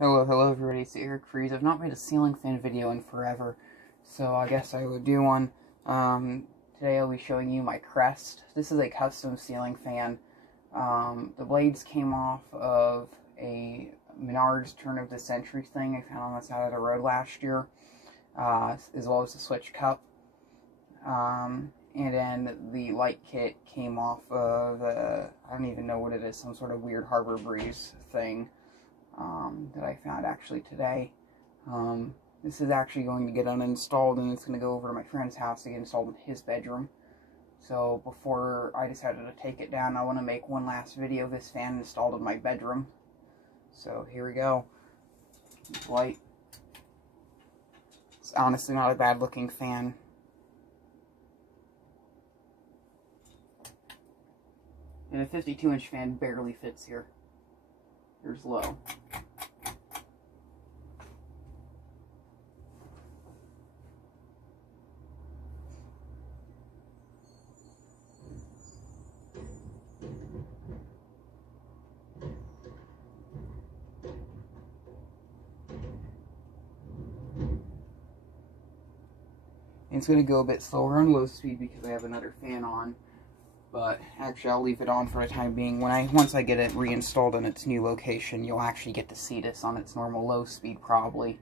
Hello everybody, it's Eric Freeze. I've not made a ceiling fan video in forever, so I guess I would do one. Today I'll be showing you my Crest. This is a custom ceiling fan. The blades came off of a Menards turn of the century thing I found on the side of the road last year, as well as the switch cup. And then the light kit came off of, I don't even know what it is, some sort of weird Harbor Breeze thing. That I found actually today. This is actually going to get uninstalled, and it's going to go over to my friend's house to get installed in his bedroom. So before I decided to take it down, I want to make one last video of this fan installed in my bedroom. So here we go. Light. It's honestly not a bad looking fan. And a 52-inch fan barely fits here. Here's low. And it's going to go a bit slower on low speed because I have another fan on. But actually, I'll leave it on for the time being. Once I get it reinstalled in its new location, you'll actually get to see this on its normal low speed, probably.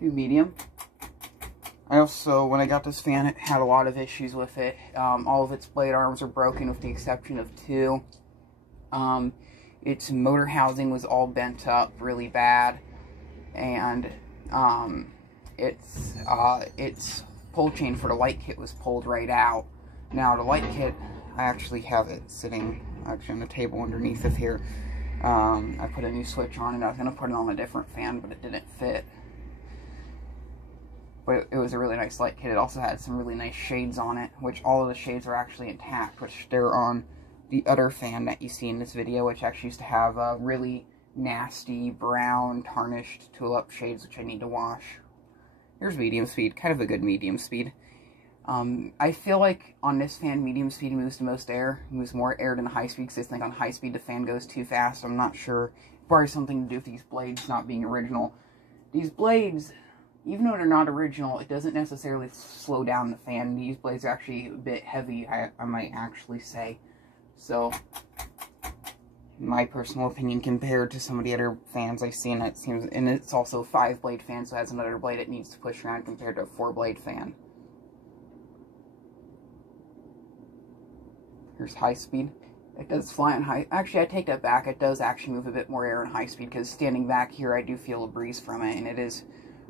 Do medium. I also, when I got this fan, it had a lot of issues with it. All of its blade arms are broken with the exception of two. Its motor housing was all bent up really bad. And its pull chain for the light kit was pulled right out. Now the light kit, I actually have it sitting on the table underneath of here. I put a new switch on it. I was going to put it on a different fan, but it didn't fit. But it was a really nice light kit. It also had some really nice shades on it, which all of the shades are actually intact, which they're on the other fan that you see in this video, which actually used to have really nasty brown tarnished tulip shades, which I need to wash. Here's medium speed, kind of a good medium speed. I feel like on this fan, medium speed moves the most air, moves more air than high speed, because I think on high speed the fan goes too fast. I'm not sure. Probably something to do with these blades not being original. These blades, even though they're not original, it doesn't necessarily slow down the fan. These blades are actually a bit heavy, I might actually say. So, in my personal opinion, compared to some of the other fans I've seen, it seems, and it's also a 5-blade fan, so it has another blade it needs to push around compared to a 4-blade fan. Here's high speed. It does fly on high. Actually, I take that back. It does actually move a bit more air in high speed, because standing back here, I do feel a breeze from it, and it is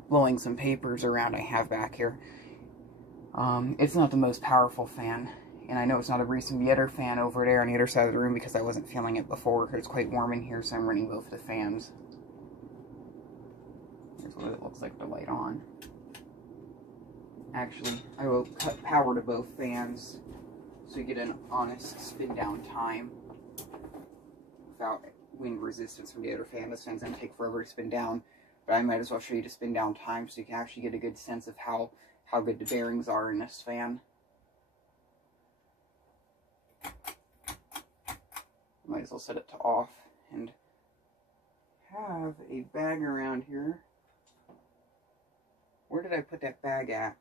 blowing some papers around I have back here. It's not the most powerful fan. And I know it's not a breeze from the other fan over there on the other side of the room because I wasn't feeling it before. It's quite warm in here, so I'm running both the fans. Here's what it looks like with the light on. Actually, I will cut power to both fans so you get an honest spin down time without wind resistance from the other fan. This fan's going to take forever to spin down, but I might as well show you the spin down time so you can actually get a good sense of how good the bearings are in this fan. Might as well set it to off and have a bag around here. Where did I put that bag at?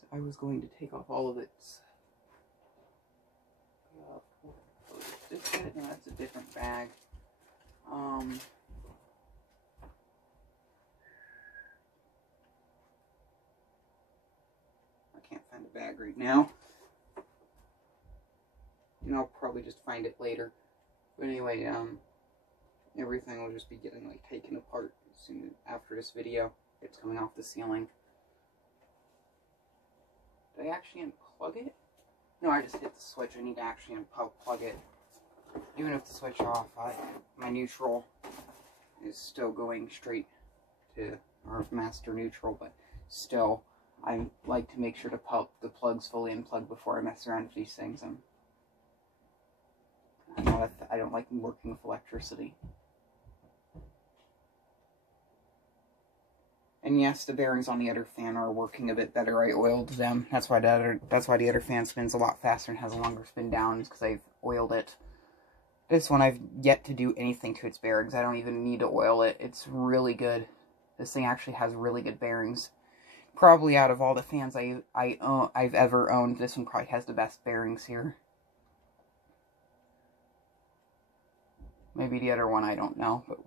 So I was going to take off all of its. Is this it? No, that's a different bag. Can't find the bag right now, and I'll probably just find it later. But anyway, everything will just be getting taken apart soon after this video. It's coming off the ceiling. Did I actually unplug it? No, I just hit the switch. I need to actually unplug it. Even if the switch off, my neutral is still going straight to our master neutral, but still, I like to make sure to pop the plugs fully unplugged before I mess around with these things. I don't like working with electricity. And yes, the bearings on the other fan are working a bit better. I oiled them. That's why the other fan spins a lot faster and has a longer spin down, because I've oiled it. This one, I've yet to do anything to its bearings. I don't even need to oil it. It's really good. This thing actually has really good bearings. Probably out of all the fans I've ever owned, this one probably has the best bearings here. Maybe the other one, I don't know, but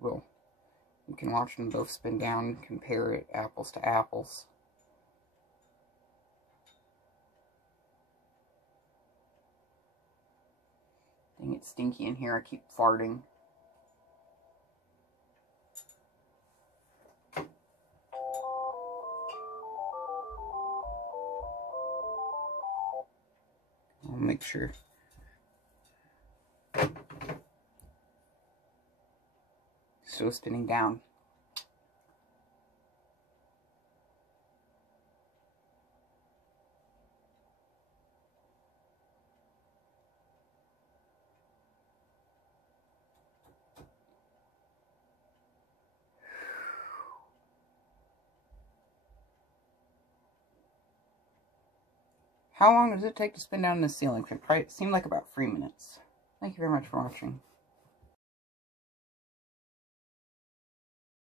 you can watch them both spin down and compare it apples to apples. Dang, it's stinky in here. I keep farting. I'll make sure. Still spinning down. How long does it take to spin down the ceiling? It seemed like about 3 minutes. Thank you very much for watching.